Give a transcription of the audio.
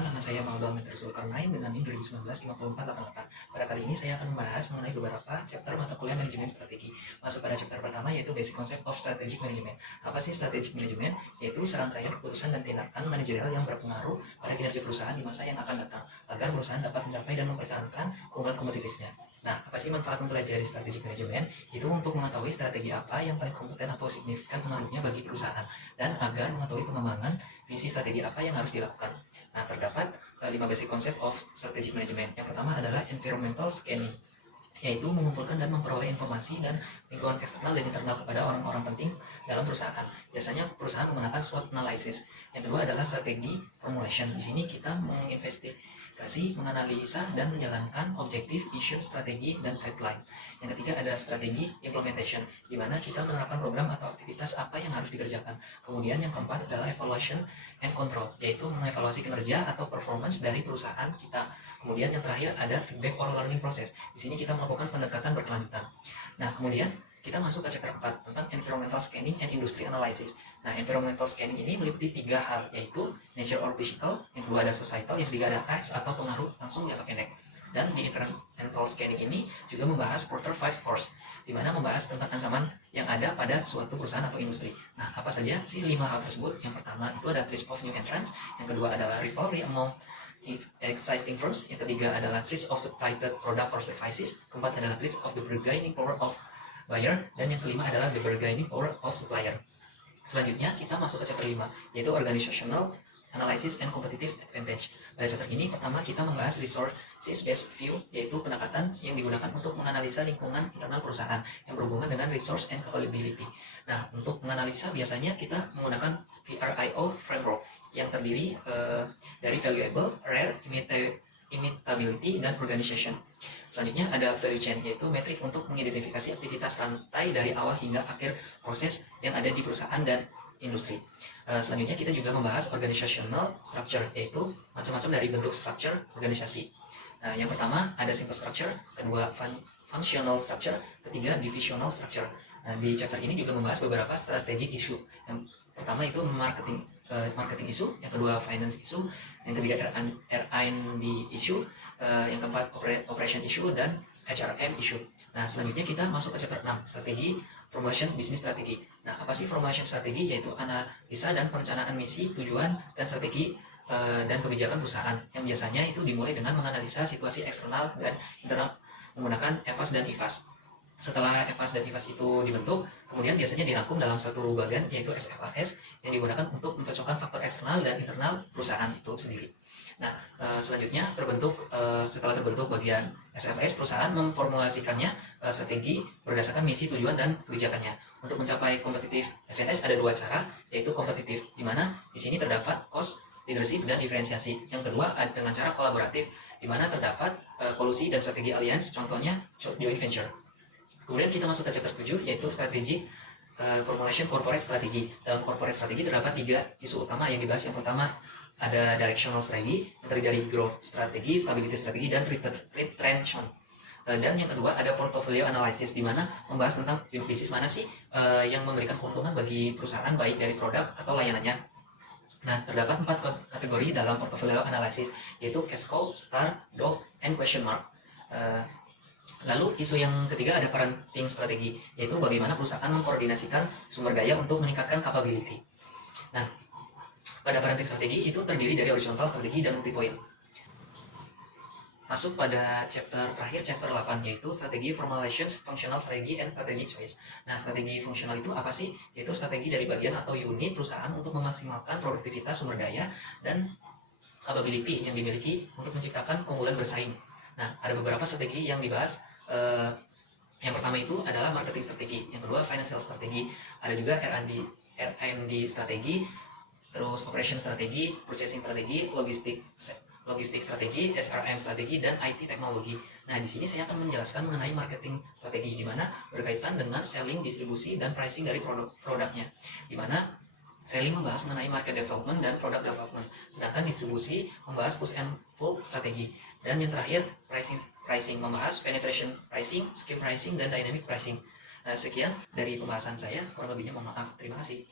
perkenalkan, nama saya Maldo Ahmed Zulkarnain dengan NIM 2019-5488. Pada kali ini saya akan membahas mengenai beberapa chapter mata kuliah manajemen strategi. Masuk pada chapter pertama yaitu Basic Concept of Strategic Management. Apa sih strategic management? Yaitu serangkaian keputusan dan tindakan manajerial yang berpengaruh pada kinerja perusahaan di masa yang akan datang, agar perusahaan dapat mencapai dan mempertahankan keunggulan kompetitifnya. Nah, apa sih manfaat mempelajari strategic management? Itu untuk mengetahui strategi apa yang paling kompeten atau signifikan pengaruhnya bagi perusahaan, dan agar mengetahui pengembangan visi strategi apa yang harus dilakukan. Nah, terdapat 5 basic concept of strategic management. Yang pertama adalah environmental scanning, yaitu mengumpulkan dan memperoleh informasi dan lingkungan eksternal dan internal kepada orang-orang penting dalam perusahaan. Biasanya perusahaan menggunakan SWOT analysis. Yang kedua adalah strategi formulation. Di sini kita menginvestigasi, menganalisa, dan menjalankan objektif, vision, strategi, dan guideline. Yang ketiga ada strategi implementation, di mana kita menerapkan program atau aktivitas apa yang harus dikerjakan. Kemudian yang keempat adalah evaluation and control, yaitu mengevaluasi kinerja atau performance dari perusahaan kita. Kemudian yang terakhir ada feedback or learning process. Di sini kita melakukan pendekatan berkelanjutan. Nah, kemudian kita masuk ke chapter 4 tentang environmental scanning and industry analysis. Nah, environmental scanning ini meliputi 3 hal, yaitu nature or physical, yang kedua ada societal, yang ketiga ada tax atau pengaruh langsung jangka pendek. Dan di environmental scanning ini juga membahas Porter 5 Force, di mana membahas tentang ancaman yang ada pada suatu perusahaan atau industri. Nah, apa saja sih 5 hal tersebut? Yang pertama itu ada risk of new entrants, yang kedua adalah rivalry among existing firms, yang ketiga adalah risk of substituted product or services, keempat adalah risk of the bargaining power of buyer, dan yang kelima adalah the bargaining power of supplier. Selanjutnya kita masuk ke chapter 5, yaitu organizational analysis and competitive advantage. Pada chapter ini pertama kita membahas resources based view, yaitu pendekatan yang digunakan untuk menganalisa lingkungan internal perusahaan yang berhubungan dengan resource and capability. Nah, untuk menganalisa biasanya kita menggunakan VRIO framework yang terdiri dari valuable, rare, imitability, dan organization. Selanjutnya ada value chain, yaitu metrik untuk mengidentifikasi aktivitas rantai dari awal hingga akhir proses yang ada di perusahaan dan industri. Selanjutnya kita juga membahas organizational structure, yaitu macam-macam dari bentuk structure organisasi. Yang pertama ada simple structure, kedua functional structure, ketiga divisional structure. Di chapter ini juga membahas beberapa strategic issue. Yang pertama itu marketing issue, yang kedua finance issue, yang ketiga R&D issue, yang keempat operation issue, dan HRM issue. Nah, selanjutnya kita masuk ke chapter 6, strategi formulation business strategi. Nah, apa sih formulation strategi? Yaitu analisa dan perencanaan misi, tujuan, dan strategi dan kebijakan perusahaan, yang biasanya itu dimulai dengan menganalisa situasi eksternal dan internal menggunakan EVAS dan IVAS. Setelah EVAS dan IVAS itu dibentuk, kemudian biasanya dirangkum dalam satu bagian, yaitu SFAS, yang digunakan untuk mencocokkan faktor eksternal dan internal perusahaan itu sendiri. Nah, selanjutnya setelah terbentuk bagian SFAS, perusahaan memformulasikannya strategi berdasarkan misi, tujuan, dan kebijakannya. Untuk mencapai kompetitif advantage ada 2 cara, yaitu kompetitif, di mana di sini terdapat cost, leadership, dan diferensiasi. Yang kedua dengan cara kolaboratif, di mana terdapat kolusi dan strategi alliance, contohnya joint venture. Kemudian kita masuk ke chapter 7, yaitu strategic formulation corporate strategy. Dalam corporate strategy terdapat 3 isu utama yang dibahas. Yang pertama ada directional strategy, yang terdiri dari growth strategi, stability strategi, dan retention. Dan yang kedua ada portfolio analysis, di mana membahas tentang bisnis mana sih yang memberikan keuntungan bagi perusahaan, baik dari produk atau layanannya. Nah, terdapat 4 kategori dalam portfolio analysis, yaitu cash cow, star, dog, and question mark. Lalu isu yang ketiga ada parenting strategi, yaitu bagaimana perusahaan mengkoordinasikan sumber daya untuk meningkatkan capability. Nah, pada parenting strategi itu terdiri dari horizontal strategi dan multi point. Masuk pada chapter terakhir, chapter 8, yaitu strategi formulation, functional strategy, and strategic choice. Nah, strategi fungsional itu apa sih? Yaitu strategi dari bagian atau unit perusahaan untuk memaksimalkan produktivitas sumber daya dan capability yang dimiliki untuk menciptakan keunggulan bersaing. Nah, ada beberapa strategi yang dibahas. Yang pertama itu adalah marketing strategi, yang kedua financial strategi, ada juga R&D strategi, terus operation strategi, purchasing strategi, logistik strategi, SRM strategi, dan IT teknologi. Nah, di sini saya akan menjelaskan mengenai marketing strategi, di mana berkaitan dengan selling, distribusi, dan pricing dari produknya. Di mana selling membahas mengenai market development dan product development, sedangkan distribusi membahas push and pull strategi. Dan yang terakhir pricing membahas penetration pricing, scheme pricing, dan dynamic pricing. Sekian dari pembahasan saya, kurang lebihnya mohon maaf. Terima kasih.